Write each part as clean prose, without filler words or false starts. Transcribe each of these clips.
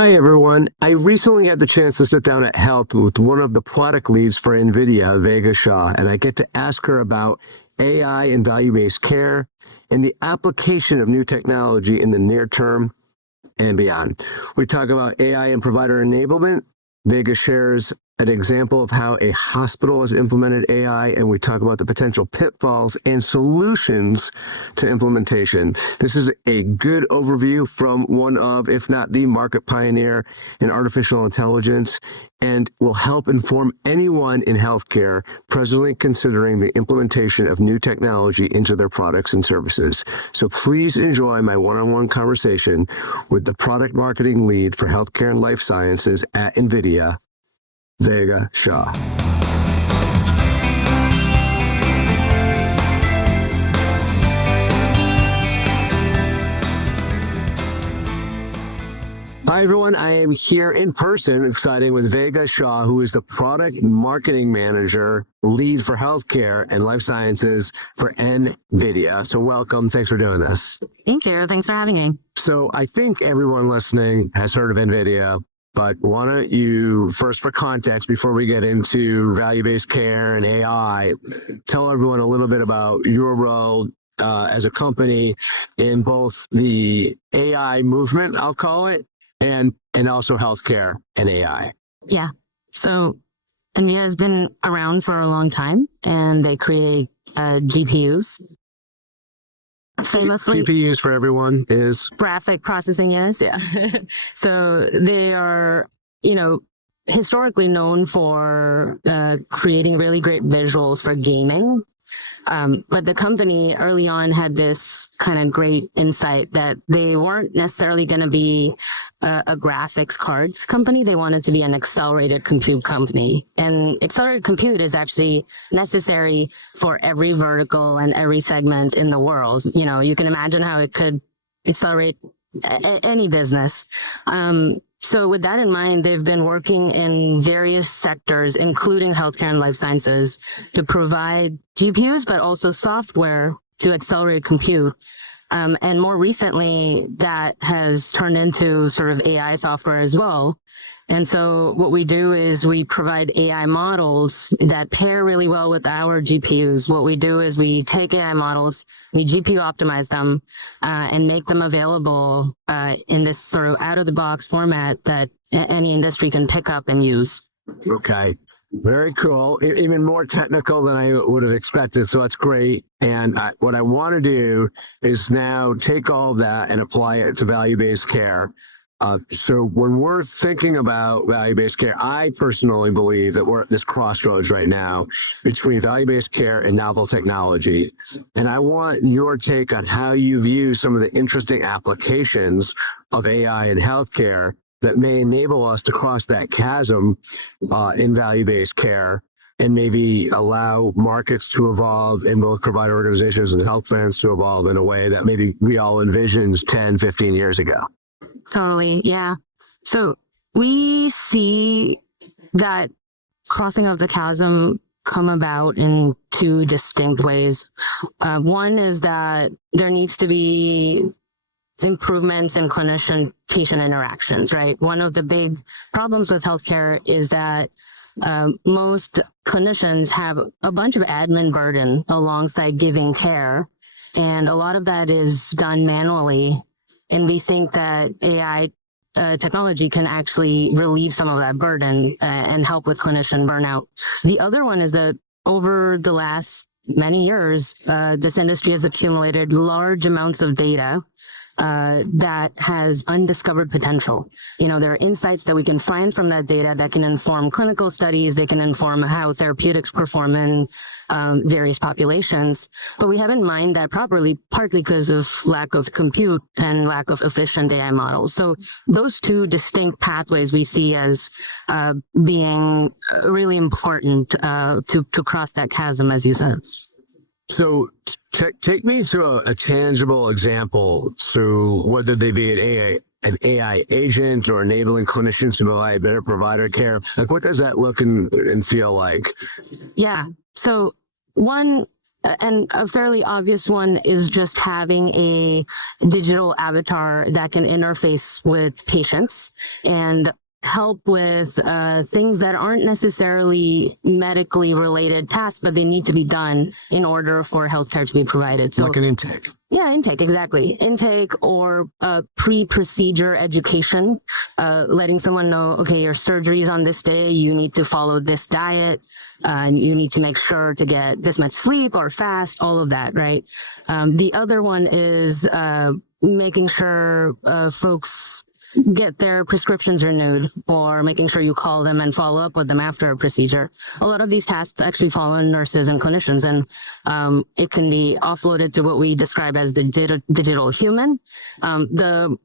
Hi, everyone. I recently had the chance to sit down at Health with one of the product leads for Nvidia, Vega Shah, and I get to ask her about AI and value-based care and the application of new technology in the near term and beyond. We talk about AI and provider enablement. Vega shares an example of how a hospital has implemented AI, and we talk about the potential pitfalls and solutions to implementation. This is a good overview from one of, if not the market pioneer in artificial intelligence, and will help inform anyone in healthcare presently considering the implementation of new technology into their products and services. So please enjoy my one-on-one conversation with the product marketing lead for healthcare and life sciences at Nvidia, Vega Shah. Hi, everyone. I am here in person, exciting with Vega Shah, who is the product marketing manager lead for healthcare and life sciences for Nvidia. So welcome. Thanks for doing this. Thank you. Thanks for having me. So I think everyone listening has heard of Nvidia. But why don't you, first for context, before we get into value-based care and AI, tell everyone a little bit about your role as a company in both the AI movement, I'll call it, and also healthcare and AI. Yeah. So Nvidia has been around for a long time, and they create GPUs. Famously, GPUs for everyone is graphic processing units. Yeah. So they are, historically known for creating really great visuals for gaming. But the company early on had this kind of great insight that they weren't necessarily going to be a graphics cards company. They wanted to be an accelerated compute company. And accelerated compute is actually necessary for every vertical and every segment in the world. You can imagine how it could accelerate any business. So with that in mind, they've been working in various sectors, including healthcare and life sciences, to provide GPUs, but also software to accelerate compute. And more recently, that has turned into sort of AI software as well. And so what we do is we provide AI models that pair really well with our GPUs. What we do is we take AI models, we GPU optimize them, and make them available in this sort of out-of-the-box format that any industry can pick up and use. Okay. Very cool. Even more technical than I would have expected. So that's great. And what I want to do is now take all of that and apply it to value-based care. So when we're thinking about value-based care, I personally believe that we're at this crossroads right now between value-based care and novel technology. And I want your take on how you view some of the interesting applications of AI in healthcare that may enable us to cross that chasm in value-based care and maybe allow markets to evolve and both provider organizations and health plans to evolve in a way that maybe we all envisioned 10, 15 years ago. Totally. Yeah. So we see that crossing of the chasm come about in two distinct ways. One is that there needs to be improvements in clinician-patient interactions, right? One of the big problems with healthcare is that most clinicians have a bunch of admin burden alongside giving care, and a lot of that is done manually. And we think that AI technology can actually relieve some of that burden and help with clinician burnout. The other one is that over the last many years, this industry has accumulated large amounts of data that has undiscovered potential. There are insights that we can find from that data that can inform clinical studies, they can inform how therapeutics perform in various populations, but we haven't mined that properly, partly because of lack of compute and lack of efficient AI models. So those two distinct pathways we see as being really important to cross that chasm, as you said. So take me to a tangible example. So whether they be an AI agent or enabling clinicians to provide better provider care, like what does that look and feel like? Yeah. So one And a fairly obvious one is just having a digital avatar that can interface with patients and help with things that aren't necessarily medically related tasks, but they need to be done in order for healthcare to be provided. So, like an intake. Yeah, intake, exactly. Intake or pre-procedure education, letting someone know, okay, your surgery is on this day, you need to follow this diet, and you need to make sure to get this much sleep or fast, all of that, right? The other one is making sure folks get their prescriptions renewed, or making sure you call them and follow up with them after a procedure. A lot of these tasks actually fall on nurses and clinicians, and it can be offloaded to what we describe as the digital human. The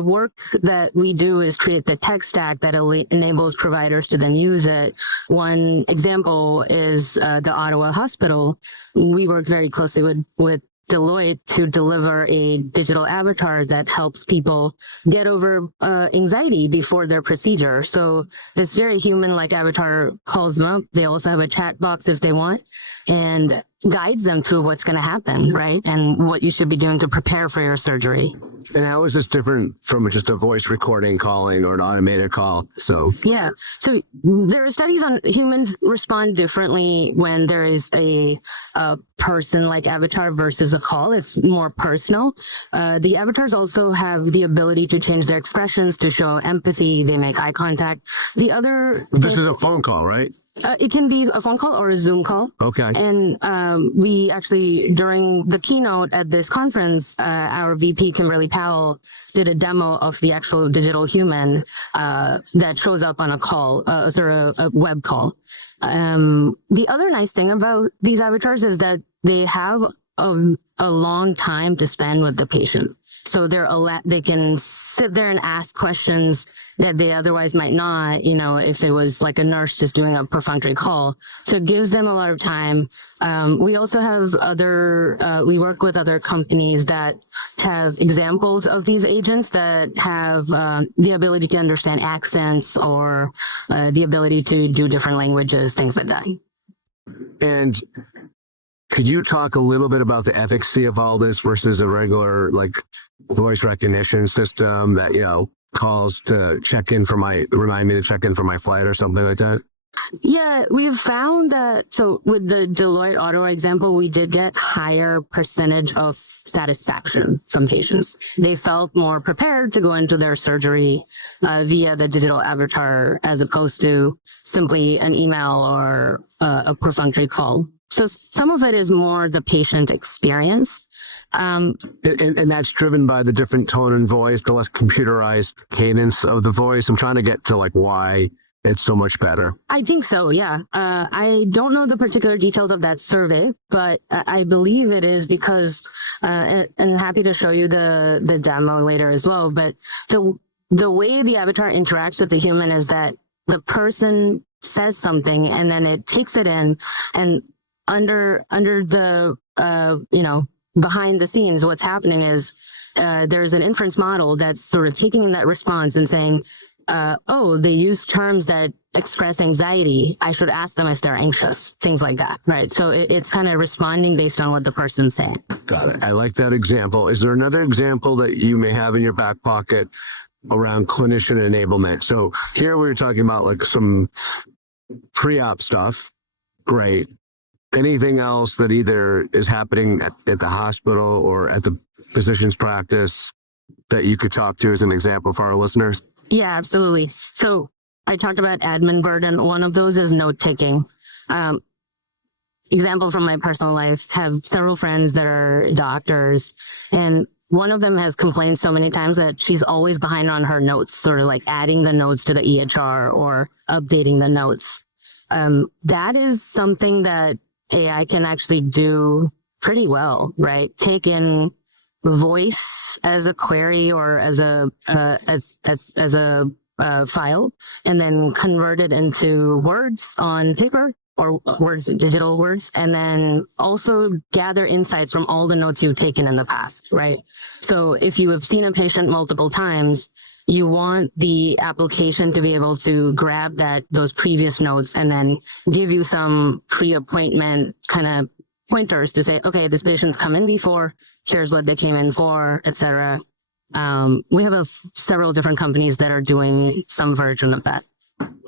work that we do is create the tech stack that enables providers to then use it. One example is the Ottawa Hospital. We work very closely with Deloitte to deliver a digital avatar that helps people get over anxiety before their procedure. So this very human-like avatar calls them up. They also have a chat box if they want, and guides them through what's going to happen, right? And what you should be doing to prepare for your surgery. And how is this different from just a voice recording calling or an automated call? So yeah, so there are studies on humans respond differently when there is a person-like avatar versus a call. It's more personal. The avatars also have the ability to change their expressions, to show empathy. They make eye contact. This is a phone call, right? It can be a phone call or a Zoom call. Okay. And we actually, during the keynote at this conference, our VP, Kimberly Powell, did a demo of the actual digital human that shows up on a call, a web call. The other nice thing about these avatars is that they have a long time to spend with the patient. So they can sit there and ask questions that they otherwise might not, if it was like a nurse just doing a perfunctory call. So it gives them a lot of time. We also have we work with other companies that have examples of these agents that have the ability to understand accents or the ability to do different languages, things like that. And could you talk a little bit about the efficacy of all this versus a regular voice recognition system that, calls to remind me to check in for my flight or something like that? Yeah, we've found that, so with the Deloitte Ottawa example, we did get higher percentage of satisfaction from patients. They felt more prepared to go into their surgery via the digital avatar as opposed to simply an email or a perfunctory call. So some of it is more the patient experience. And that's driven by the different tone and voice, the less computerized cadence of the voice. I'm trying to get to why it's so much better. I think so, yeah. I don't know the particular details of that survey, but I believe it is because, and happy to show you the demo later as well, but the way the avatar interacts with the human is that the person says something and then it takes it in, and under the, behind the scenes, what's happening is there's an inference model that's sort of taking in that response and saying, they use terms that express anxiety. I should ask them if they're anxious, things like that, right? So it's kind of responding based on what the person's saying. Got it. I like that example. Is there another example that you may have in your back pocket around clinician enablement? So here we were talking about some pre-op stuff. Great. Anything else that either is happening at the hospital or at the physician's practice that you could talk to as an example for our listeners? Yeah, absolutely. So I talked about admin burden. One of those is note taking. Example from my personal life, have several friends that are doctors, and one of them has complained so many times that she's always behind on her notes, sort of like adding the notes to the EHR or updating the notes. That is something that AI can actually do pretty well, right? Take in voice as a query or as a file, and then convert it into words on paper or digital words, and then also gather insights from all the notes you've taken in the past, right? So if you have seen a patient multiple times, you want the application to be able to grab those previous notes and then give you some pre-appointment kind of pointers to say, okay, this patient's come in before, here's what they came in for, etc. We have several different companies that are doing some version of that.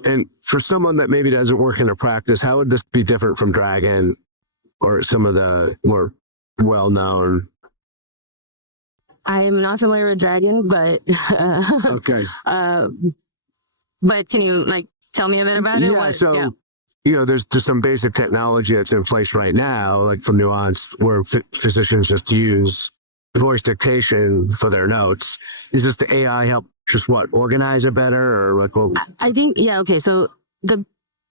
And for someone that maybe doesn't work in a practice, how would this be different from Dragon or some of the more well-known? I'm not familiar with Dragon, but Okay. But can you like tell me a bit about it? Yeah, there's some basic technology that's in place right now, like for Nuance, where physicians just use voice dictation for their notes. Is this the AI help just organize it better, or like? Well, I think okay. So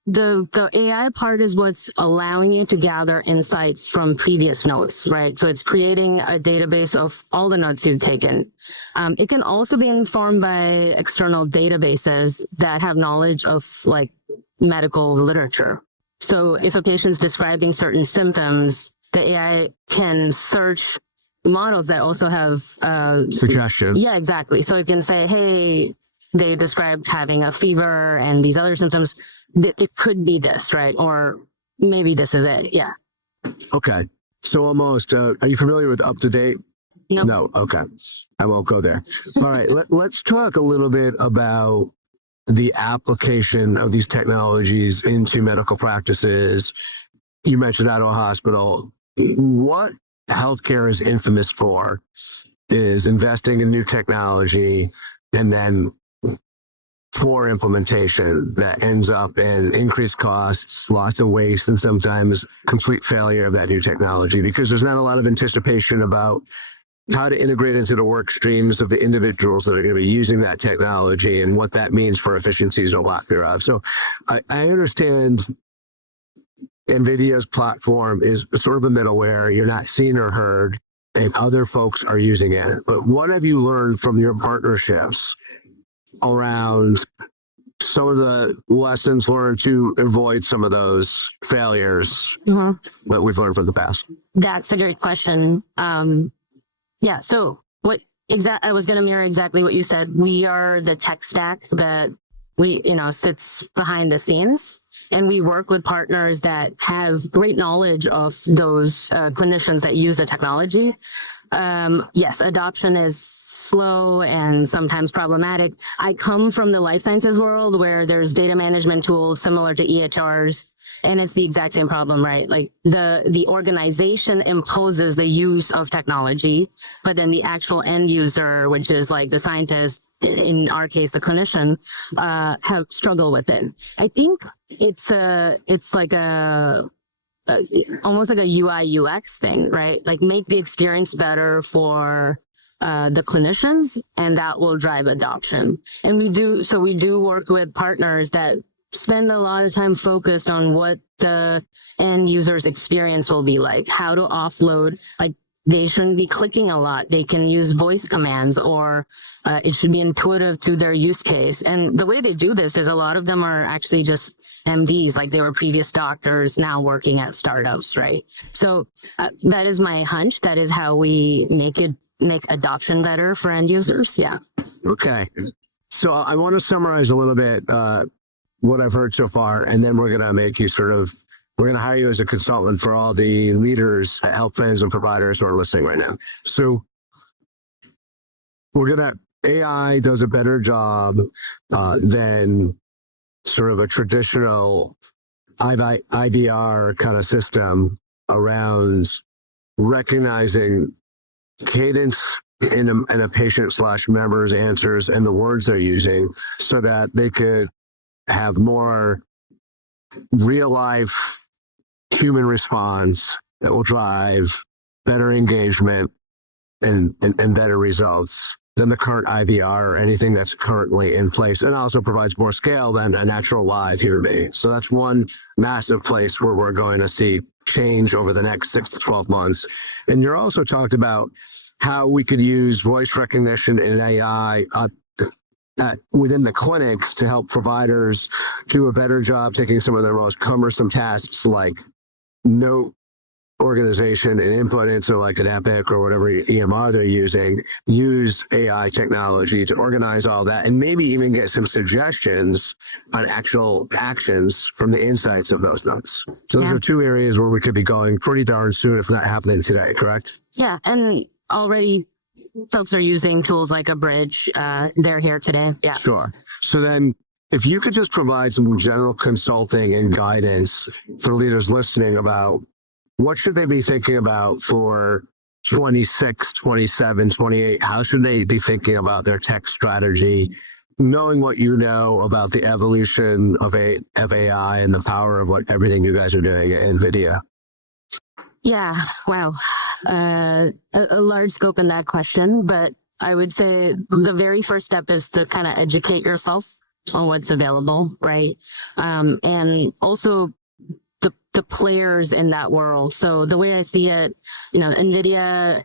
the AI part is what's allowing you to gather insights from previous notes, right? So it's creating a database of all the notes you've taken. It can also be informed by external databases that have knowledge of like medical literature. So if a patient's describing certain symptoms, the AI can search models that also have suggestions. Yeah, exactly. So it can say, hey, they described having a fever and these other symptoms. It could be this, right? Or maybe this is it. Yeah. Okay. So almost, are you familiar with UpToDate? No. No. Okay. I won't go there. All right. Let's talk a little bit about the application of these technologies into medical practices. You mentioned out of a hospital. What healthcare is infamous for is investing in new technology and then poor implementation that ends up in increased costs, lots of waste, and sometimes complete failure of that new technology because there's not a lot of anticipation about how to integrate into the work streams of the individuals that are going to be using that technology and what that means for efficiencies or lack thereof. So I understand Nvidia's platform is sort of a middleware. You're not seen or heard, and other folks are using it. But what have you learned from your partnerships around some of the lessons learned to avoid some of those failures that we've learned from the past? That's a great question. Yeah. So I was going to mirror exactly what you said. We are the tech stack that sits behind the scenes. And we work with partners that have great knowledge of those clinicians that use the technology. Yes, adoption is slow and sometimes problematic. I come from the life sciences world where there's data management tools similar to EHRs, and it's the exact same problem, right? Like the organization imposes the use of technology, but then the actual end user, which is like the scientist, in our case, the clinician, have struggled with it. I think it's like almost like a UI UX thing, right? Like make the experience better for the clinicians, and that will drive adoption. And we do work with partners that spend a lot of time focused on what the end user's experience will be like, how to offload, like they shouldn't be clicking a lot. They can use voice commands, or it should be intuitive to their use case. And the way they do this is a lot of them are actually just MDs, like they were previous doctors now working at startups, right? So that is my hunch. That is how we make adoption better for end users. Yeah. Okay. So I want to summarize a little bit what I've heard so far, and then we're going to make you we're going to hire you as a consultant for all the leaders, health plans, and providers who are listening right now. So AI does a better job than sort of a traditional IVR kind of system around recognizing cadence in a patient/member's answers and the words they're using so that they could have more real life human response that will drive better engagement and better results than the current IVR or anything that's currently in place, and also provides more scale than a natural live human being. So that's one massive place where we're going to see change over the next 6 to 12 months. And you're also talked about how we could use voice recognition and AI within the clinic to help providers do a better job taking some of their most cumbersome tasks like note organization and input into like an Epic or whatever EMR they're using, use AI technology to organize all that and maybe even get some suggestions on actual actions from the insights of those notes. So those Yeah. are two areas where we could be going pretty darn soon, if not happening today, correct? Yeah, and already folks are using tools like a bridge. They're here today. Yeah. Sure. So then if you could just provide some general consulting and guidance for leaders listening about what should they be thinking about for 26, 27, 28? How should they be thinking about their tech strategy, knowing what you know about the evolution of AI and the power of what everything you guys are doing at NVIDIA? Yeah, wow. A large scope in that question, but I would say the very first step is to kind of educate yourself on what's available, right? And also the players in that world. So the way I see it, NVIDIA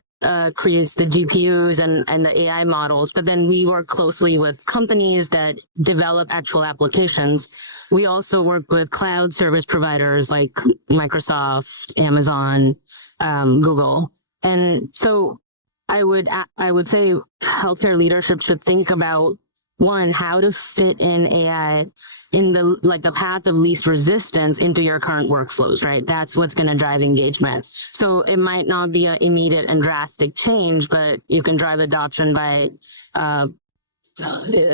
creates the GPUs and the AI models, but then we work closely with companies that develop actual applications. We also work with cloud service providers like Microsoft, Amazon, Google. And so I would say healthcare leadership should think about, one, how to fit in AI in the path of least resistance into your current workflows, right? That's what's going to drive engagement. So it might not be an immediate and drastic change, but you can drive adoption by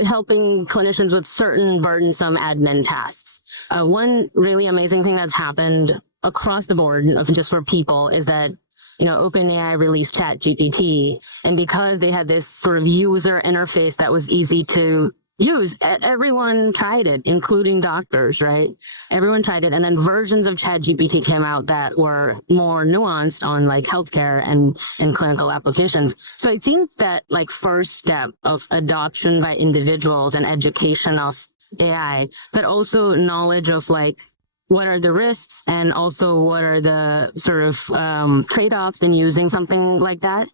helping clinicians with certain burdensome admin tasks. One really amazing thing that's happened across the board, just for people, is that OpenAI released ChatGPT, and because they had this sort of user interface that was easy to use, everyone tried it, including doctors, right? Everyone tried it, and then versions of ChatGPT came out that were more nuanced on like healthcare and clinical applications. So I think that first step of adoption by individuals and education of AI, but also knowledge of what are the risks and also what are the sort of trade-offs in using something like that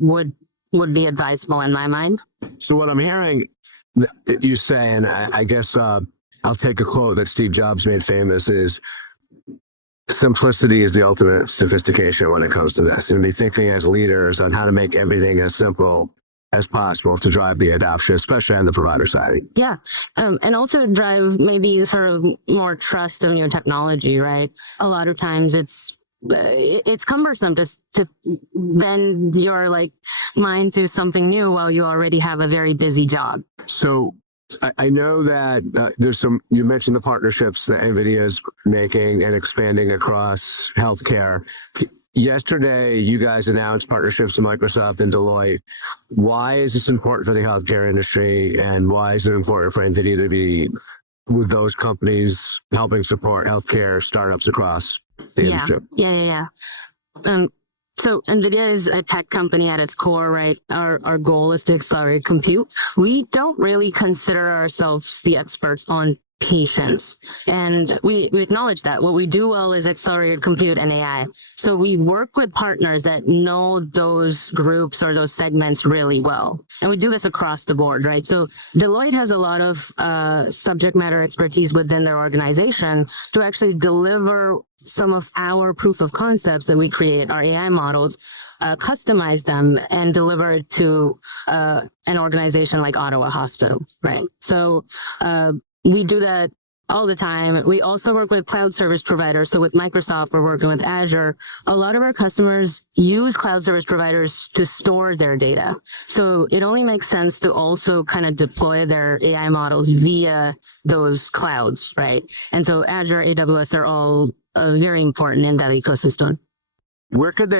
would be advisable in my mind. So what I'm hearing you say, and I guess I'll take a quote that Steve Jobs made famous, is simplicity is the ultimate sophistication when it comes to this. And be thinking as leaders on how to make everything as simple as possible to drive the adoption, especially on the provider side. Yeah. And also drive maybe sort of more trust in your technology, right? A lot of times it's cumbersome to bend your mind to something new while you already have a very busy job. So I know that you mentioned the partnerships that NVIDIA is making and expanding across healthcare. Yesterday, you guys announced partnerships with Microsoft and Deloitte. Why is this important for the healthcare industry, and why is it important for NVIDIA to be with those companies helping support healthcare startups across the industry? Yeah. So NVIDIA is a tech company at its core, right? Our goal is to accelerate compute. We don't really consider ourselves the experts on patients, and we acknowledge that. What we do well is accelerated compute and AI. So we work with partners that know those groups or those segments really well. And we do this across the board, right? So Deloitte has a lot of subject matter expertise within their organization to actually deliver some of our proof of concepts that we create, our AI models, customize them and deliver it to an organization like Ottawa Hospital, right? So we do that all the time. We also work with cloud service providers. So with Microsoft, we're working with Azure. A lot of our customers use cloud service providers to store their data. So it only makes sense to also kind of deploy their AI models via those clouds, right? And so Azure, AWS are all very important in that ecosystem. Where could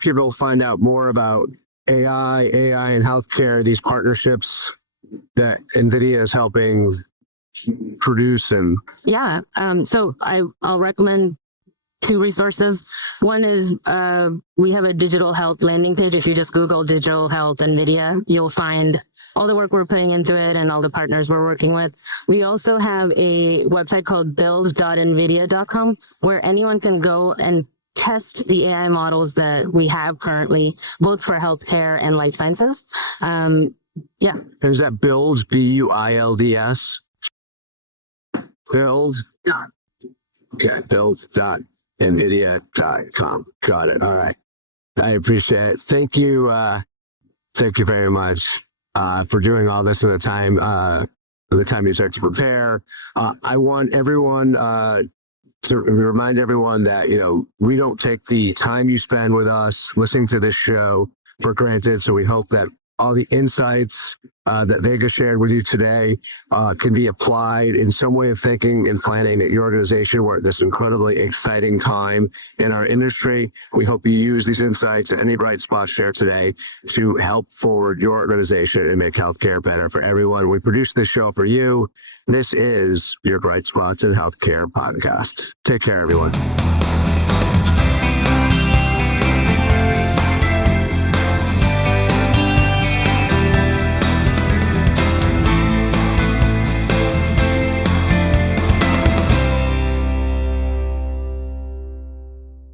people find out more about AI in healthcare, these partnerships that NVIDIA is helping produce? And so I'll recommend two resources. One is we have a digital health landing page. If you just Google digital health NVIDIA, you'll find all the work we're putting into it and all the partners we're working with. We also have a website called build.nvidia.com where anyone can go and test the AI models that we have currently, both for healthcare and life sciences. And is that Builds, BUILDS? Build. Okay, build.nvidia.com. Nvidia.com. Got it. All right. I appreciate it. Thank you. Thank you very much for doing all this in the time you took to prepare. I want everyone to remind everyone that, we don't take the time you spend with us listening to this show for granted. So we hope that all the insights that Vega shared with you today can be applied in some way of thinking and planning at your organization. We're at this incredibly exciting time in our industry. We hope you use these insights and any bright spots shared today to help forward your organization and make healthcare better for everyone. We produce this show for you. This is your Bright Spots in Healthcare podcast. Take care, everyone.